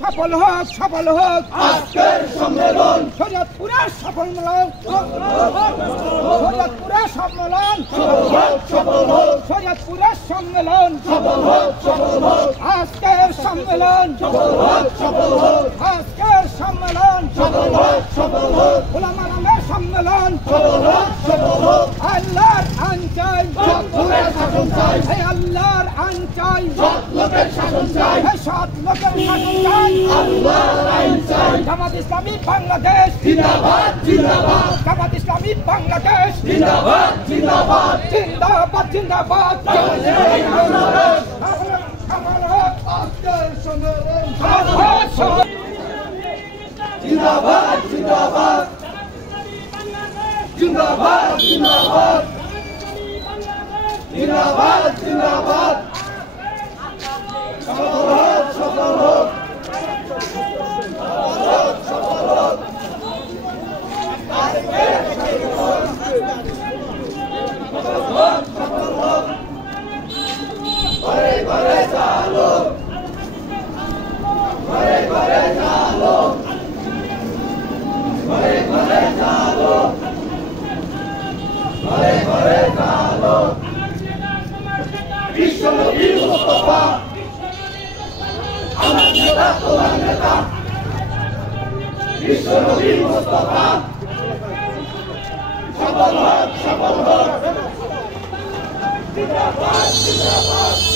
সফল হোক আজকের সম্মেলন, শরীয়তপুরের সফল মিলন, শরীয়তপুরের সম্মেলন, শরীয়তপুরের সম্মেলন, আজকের সম্মেলন, আজকের সম্মেলন, ওলামা নামের সম্মেলন, আল্লাহর আইন চাই, হে আল্লাহর আইন চাই, সৎ লোকের শাসন চাই, হে সৎ লোকের শাসন চাই, আল্লাহর আইন চাই। জামাত ইসলামী বাংলাদেশ জিন্দাবাদ জিন্দাবাদ, জামাত ইসলামী বাংলাদেশ জিন্দাবাদ জিন্দাবাদ, জিন্দাবাদ জিন্দাবাদ। জিন্দাবাদ জিন্দাবাদ, জিন্দাবাদ জিন্দাবাদ, জিন্দাবাদ জিন্দাবাদ, সফল হোক সফল হোক, সফল হোক, সফল হোক, ঘরে ঘরে চালো, ঘরে ঘরে চালো, ঘরে ঘরে চালো, ঘরে ঘরে চালো, বিশ্বনবী মুস্তাফা আমার নেতা তোমার নেতা, বিশ্বনবী মুস্তাফা সফল হোক সফল হোক, জিন্দাবাদ জিন্দাবাদ।